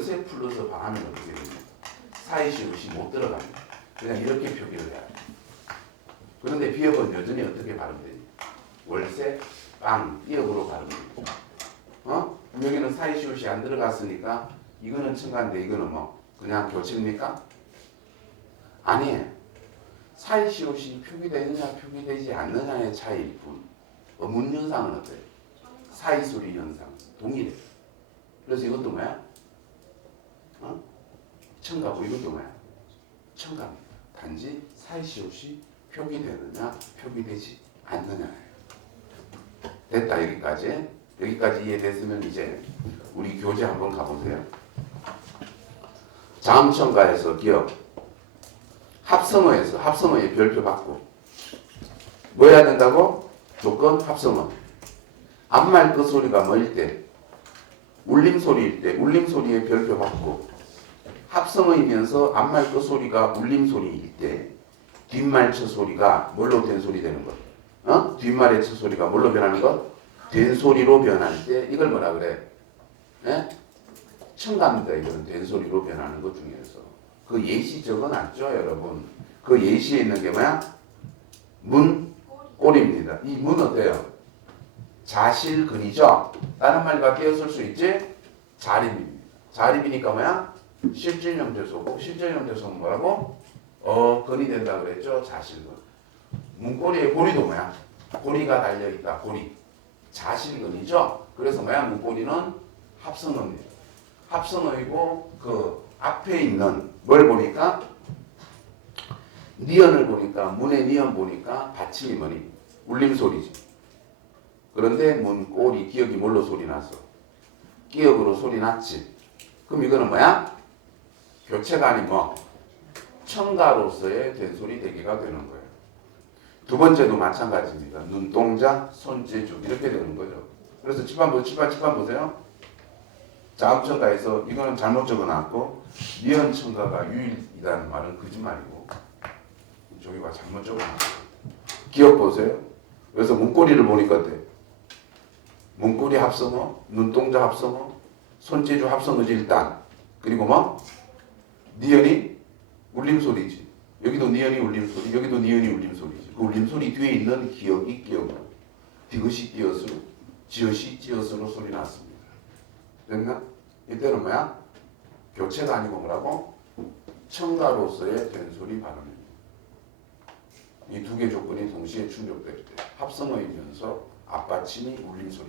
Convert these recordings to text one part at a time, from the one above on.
월세 플러스 방하면 어떻게 됩니까? 사이시옷이 못 들어갑니다. 그냥 이렇게 표기를 해야 돼요. 그런데 비읍은 여전히 어떻게 발음되니? 월세 빵 비읍으로 발음됩니다. 여기는 사이시옷이 안 들어갔으니까 이거는 첨가인데 이거는 뭐 그냥 교체입니까? 아니에요. 사이시옷이 표기되느냐 표기되지 않느냐의 차이일 뿐 어문 현상은 어때요? 사이소리 현상 동일해요. 그래서 이것도 뭐야? 첨가고 이것도 뭐야? 첨가입니다. 단지 사이시옷이 표기되느냐 표기되지 않느냐예요. 됐다. 여기까지 이해됐으면 이제 우리 교재 한번 가보세요. 자음첨가에서 기억 합성어에서 합성어의 별표 받고 뭐 해야 된다고? 조건 합성어. 앞말 끝소리가 뭐일 때? 울림소리일 때 울림소리의 별표 받고 합성어이면서 앞말 끝소리가 울림소리일 때 뒷말 첫소리가 뭘로 된 소리 되는 것? 뒷말의 첫소리가 뭘로 변하는 것? 된 소리로 변할 때 이걸 뭐라 그래? 첨가입니다. 이거는 된 소리로 변하는 것 중에서 그 예시 적어놨죠, 여러분. 그 예시에 있는 게 뭐야? 문, 꼬리입니다. 이 문 어때요? 자실근이죠. 다른 말과 띄어쓸 수 있지? 자립입니다. 자립이니까 뭐야? 실질형 대소고 실질형 대소는 뭐라고? 근이 된다 그랬죠. 자실근. 문꼬리의 고리도 뭐야? 고리가 달려있다. 고리. 자실근이죠. 그래서 뭐야? 문꼬리는 합성어입니다. 합성어이고 그 앞에 있는 뭘 보니까 니언을 보니까 문의 니언 보니까 받침이 뭐니? 울림소리지. 그런데 문꼬리 기억이 뭘로 소리 났어? 기억으로 소리 났지. 그럼 이거는 뭐야? 교체가 아닌 뭐 첨가로서의 된소리 대기가 되는 거예요. 두 번째도 마찬가지입니다. 눈동자, 손재주 이렇게 되는 거죠. 그래서 칠판 보세요. 자음첨가에서 이거는 잘못 적어놨고 니은 첨가가 유일이라는 말은 거짓말이고 저기가 잘못 적어놨고 기억 보세요. 그래서 문꼬리를 보니까 어때? 문꼬리 합성어, 눈동자 합성어, 손재주 합성어지 일단. 그리고 뭐? 니은이 울림소리지. 여기도 니은이 울림소리, 여기도 니은이 울림소리지. 그 울림소리 뒤에 있는 기억이 기억으로. 디귿이 띄어스로, 지읒이 찌어스로 소리 났습니다. 됐나? 이때는 뭐야? 교체가 아니고 뭐라고? 첨가로서의 된소리 발음입니다. 이 두 개 조건이 동시에 충족될 때 합성어이면서 앞받침이 울림소리.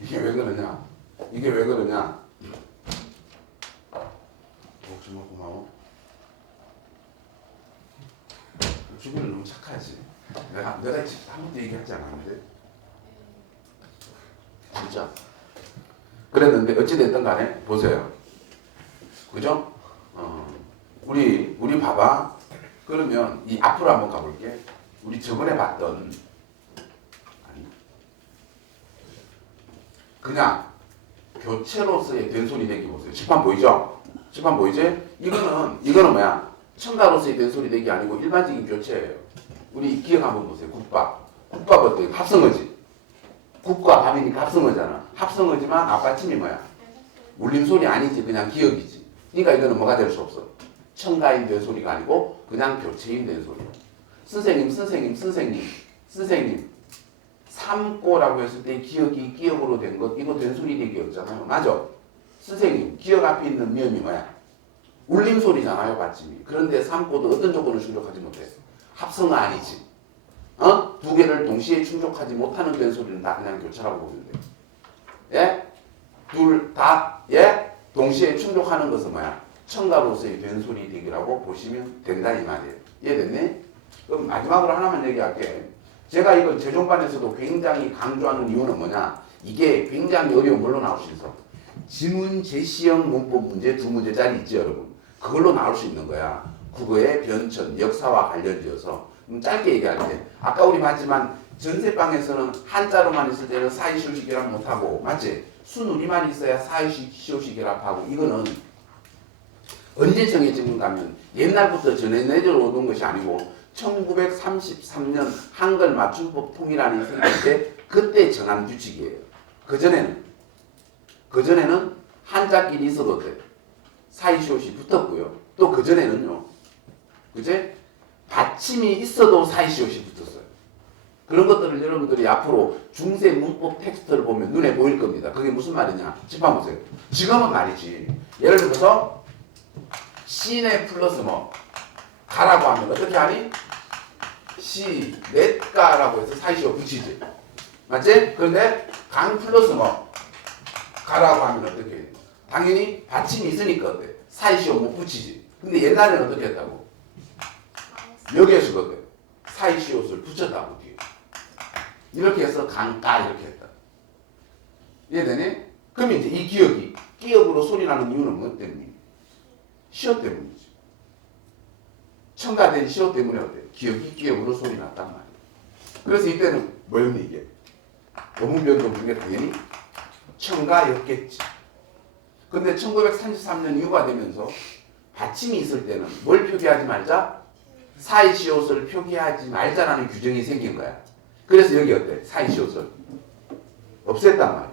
이게 왜 그러냐? 정말 고마워. 주변은 너무 착하지. 내가 한 번도 얘기하지 않았는데. 진짜. 그랬는데 어찌됐든 간에 보세요. 그죠? 우리 봐봐. 그러면 이 앞으로 한번 가볼게. 우리 저번에 봤던 그냥 교체로서의 된소리 내기 보세요. 칠판 보이죠? 칠판 보이지? 이거는 뭐야? 첨가로서의 된소리 내기 아니고 일반적인 교체예요. 우리 기억 한번 보세요. 국밥 어때? 합성어지. 국과 밥이니까 합성어잖아. 합성어지만 앞받침이 뭐야? 울림소리 아니지. 그냥 기억이지. 그러니까 이거는 뭐가 될 수 없어. 첨가인 된소리가 아니고 그냥 교체인 된소리야. 선생님 삼고라고 했을 때 기억이 기억으로 된 것 이거 된소리 대기였잖아요. 맞아? 선생님 기억 앞에 있는 미음이 뭐야? 울림소리잖아요. 받침이. 그런데 삼고도 어떤 조건을 충족하지 못해? 합성어 아니지. 두 개를 동시에 충족하지 못하는 된소리는 다 그냥 교차라고 보면 돼요. 예? 둘 다 동시에 충족하는 것은 뭐야? 첨가로서의 된소리 대기라고 보시면 된다 이 말이에요. 이해됐니? 그럼 마지막으로 하나만 얘기할게. 제가 이거 재종반에서도 굉장히 강조하는 이유는 뭐냐? 이게 굉장히 어려운 걸로 나올 수 있어. 지문 제시형 문법 문제 두 문제짜리 있죠, 여러분. 그걸로 나올 수 있는 거야. 국어의 변천, 역사와 관련지어서. 짧게 얘기할게. 아까 우리 봤지만 전세방에서는 한자로만 있을 때는 사이시옷이 결합 못하고, 맞지? 순우리만 있어야 사이시옷이 결합하고. 이거는 언제 정해진가 하면 옛날부터 전해내려오는 것이 아니고 1933년 한글 맞춤법 통일안이 생길 때 그때 정한 규칙이에요. 그전에는 한자끼리 있어도 돼. 사이시옷이 붙었고요. 또 그전에는요. 그제? 받침이 있어도 사이시옷이 붙었어요. 그런 것들을 여러분들이 앞으로 중세 문법 텍스트를 보면 눈에 보일 겁니다. 그게 무슨 말이냐? 짚어보세요. 지금은 말이지. 예를 들어서 시내 플러스 뭐 가라고 하면 어떻게 하니? 시, 넷가라고 해서 사이시옷 붙이지. 맞지? 그런데 강 플러스 뭐 가라고 하면 어떻게 해? 당연히 받침이 있으니까 어때? 사이시옷 못 붙이지. 근데 옛날에는 어떻게 했다고? 여기에서 거든. 사이시옷을 붙였다고 뒤에. 이렇게 해서 강가 이렇게 했다. 이해되니? 그럼 이제 이 기억이 기억으로 소리 나는 이유는 뭐 때문이니? 시옷 때문이지. 첨가된 시옷 때문에 어때? 기억이 기억으로 소리 났단 말이야. 그래서 이때는 뭐였니 이게? 어문변동 중에 당연히 첨가였겠지. 근데 1933년 이후가 되면서 받침이 있을 때는 뭘 표기하지 말자? 사이시옷을 표기하지 말자라는 규정이 생긴 거야. 그래서 여기 어때? 사이시옷을 없앴단 말이야.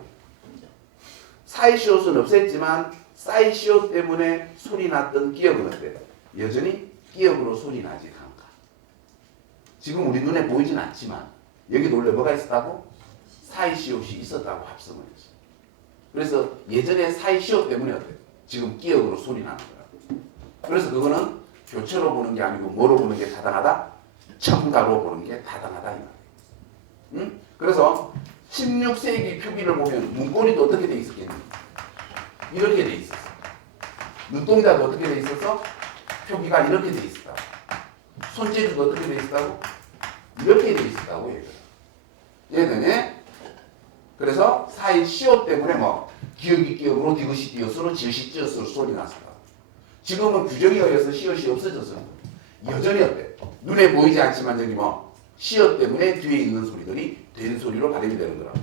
사이시옷은 없앴지만 사이시옷 때문에 소리 났던 기억은 어때? 여전히 기억으로 소리 나지 않을까. 지금 우리 눈에 보이진 않지만 여기 원래 뭐가 있었다고? 사이시옷이 있었다고 합성을 했어. 그래서 예전에 사이시옷 때문에 어때? 지금 기억으로 소리 나는 거야. 그래서 그거는 교체로 보는 게 아니고 뭐로 보는 게 타당하다? 첨가로 보는 게 타당하다 이 말이야. 응? 그래서 16세기 표기를 보면 문고리도 어떻게 돼 있었겠니? 이렇게 돼 있었어. 눈동자도 어떻게 돼 있었어? 표기가 이렇게 돼 있었다. 손재주도 어떻게 돼 있었다고? 이렇게 돼 있었다고 얘기해. 얘는 그래서 사이 시옷 때문에 뭐 기억이 기억으로 디귿이 디귿으로 지읒이 찌읒으로 소리 났었다. 지금은 규정에 의해서 시옷이 없어졌어. 여전히 어때? 눈에 보이지 않지만 저기 뭐 시옷 때문에 뒤에 있는 소리들이 된 소리로 발음이 되는 거라고.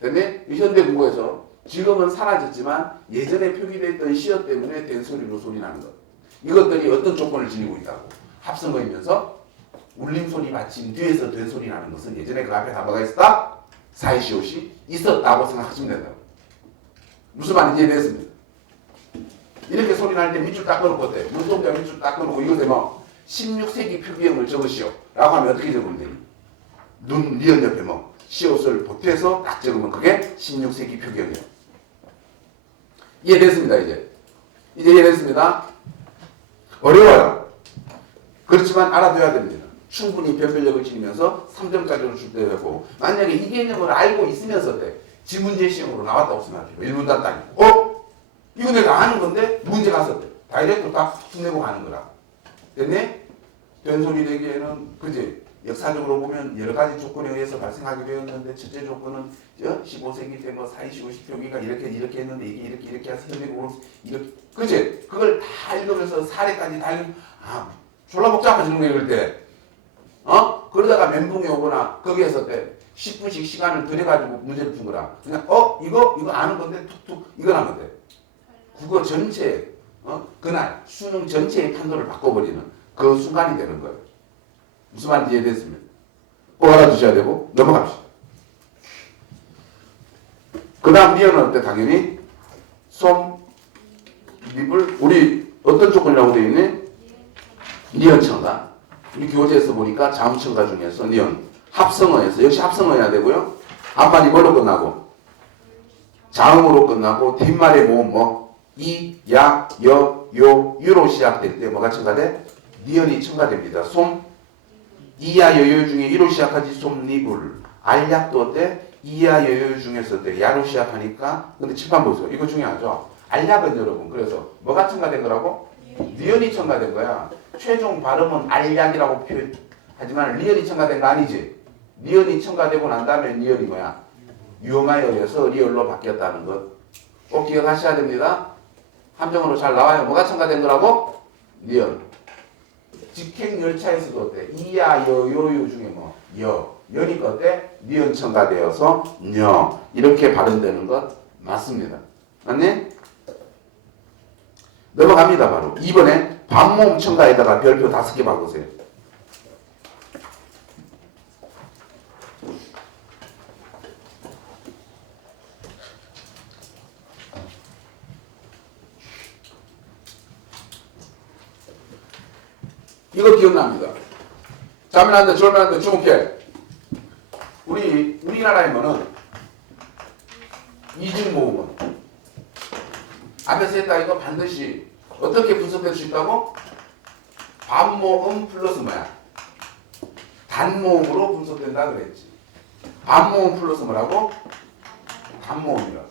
근데 현대 국어에서 지금은 사라졌지만 예전에 표기됐던 시옷 때문에 된 소리로 소리 나는 것. 이것들이 어떤 조건을 지니고 있다고? 합성어이면서 울림소리 받침 뒤에서 된 소리 나는 것은 예전에 그 앞에 다 뭐가 있었다? 사이시옷이 있었다고 생각하시면 된다고. 무슨 말인지 이해됐습니다. 이렇게 소리 날 때 밑줄 딱 끊어놓고 어때? 눈동자 밑줄 딱 끊어놓고 이것에 뭐 16세기 표기형을 적으시오 라고 하면 어떻게 적으면 되니? 눈, 리언 옆에 뭐 시옷을 보태서 딱 적으면 그게 16세기 표기형이에요. 이해됐습니다. 이제 이해됐습니다. 어려워요. 그렇지만 알아둬야 됩니다. 충분히 변별력을 지니면서 3점짜리로 줄 때 되고, 만약에 이 개념을 알고 있으면서 지문제 시험으로 나왔다고 생각해요. 1문단 따니까 이거 내가 아는 건데 문제 갔을 때 다이렉트로 딱 힘내고 가는 거라. 됐네? 된소리 되기에는 그지? 역사적으로 보면 여러 가지 조건에 의해서 발생하게 되었는데 첫째 조건은 15세기 때 뭐 사이시옷이 표기가 이렇게 했는데 이게 이렇게 해서 현대국으로 이렇게 그지? 그걸 다 읽으면서 사례까지 다 졸라 복잡하지는 거 읽을 때 그러다가 멘붕이 오거나 거기에서 때 10분씩 시간을 들여가지고 문제를 푼 거라. 그냥 이거 아는 건데 툭툭 이거 하면 돼. 국어 전체 그날 수능 전체의 판도를 바꿔버리는 그 순간이 되는 거예요. 무슨 말인지 이해됐습니까? 꼭 알아두셔야 되고 넘어갑시다. 그 다음 리언은 어때? 당연히 솜, 립을 우리 어떤 조건이라고 되어 있니? 리언 첨가. 우리 교재에서 보니까 자음 첨가 중에서 리언 합성어에서 역시 합성어여야 되고요. 앞말이 뭐로 끝나고? 자음으로 끝나고 뒷말의 모음 뭐 이, 야, 여, 요, 유로 시작될 때 뭐가 첨가돼? 리언이 첨가됩니다. 솜, 이야, 여요 중에 이로 시작하지 솜, 리불. 알약도 어때? 이야, 여요 중에서 어때? 야로 시작하니까. 근데 칠판 보세요. 이거 중요하죠? 알약은 여러분 그래서 뭐가 첨가된 거라고? 리언이 첨가된 거야. 최종 발음은 알약이라고 표현하지만 리언이 첨가된 거 아니지? 리언이 첨가되고 난 다음에 리언이 뭐야? 유형화에 의해서 리얼로 바뀌었다는 것. 꼭 기억하셔야 됩니다. 함정으로 잘 나와요. 뭐가 첨가된 거라고? 리얼. 직행열차에서도 어때? 이야, 여, 요요 중에 뭐 여니까 어때? 리언 첨가되어서 녀 이렇게 발음되는 것 맞습니다. 맞네? 넘어갑니다. 바로 2번에 반모음 첨가에다가 별표 5개 바꾸세요. 이거 기억납니다. 자면한다, 절면한다, 주목해. 우리나라에는 이중 모음은 앞에서 했다 이거 반드시 어떻게 분석될 수 있다고? 반모음 플러스 뭐야? 단모음으로 분석된다 그랬지. 반모음 플러스 뭐라고? 단모음이라고.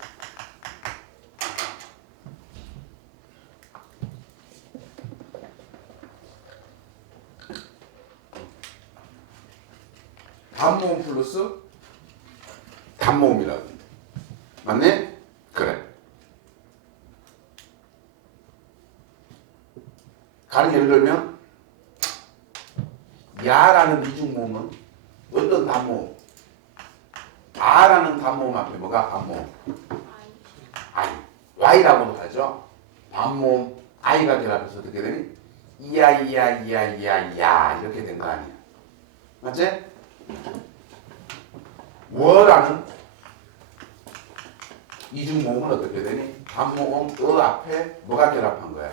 반모음 플러스 단모음이라고. 맞네? 그래. 다른 예를 들면 야라는 이중모음은 어떤 단모음? 아라는 단모음 앞에 뭐가 반모음? 아이. Y라고도 하죠. 반모음 I가 결합해서 어떻게 되니? 이야 이렇게 된 거 아니야. 맞지? 워라는 이중모음은 어떻게 되니? 반모음 앞에 뭐가 결합한 거야?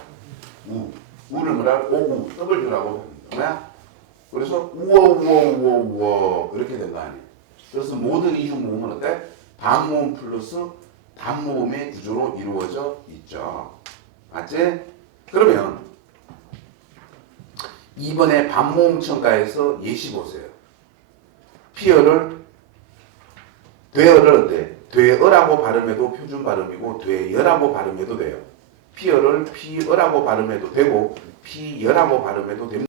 우를 뭐라? 오우, W라고 합니다. 뭐야? 그래서 우어 이렇게 된 거 아니에요. 그래서 모든 이중모음은 어때? 반모음 플러스 단모음의 구조로 이루어져 있죠. 맞지? 그러면 이번에 반모음 첨가에서 예시 보세요. 피어를 되어를 어때? 되어라고 발음해도 표준 발음이고 되여라고 발음해도 돼요. 피어를 피어라고 발음해도 되고 피여라고 발음해도 됩니다.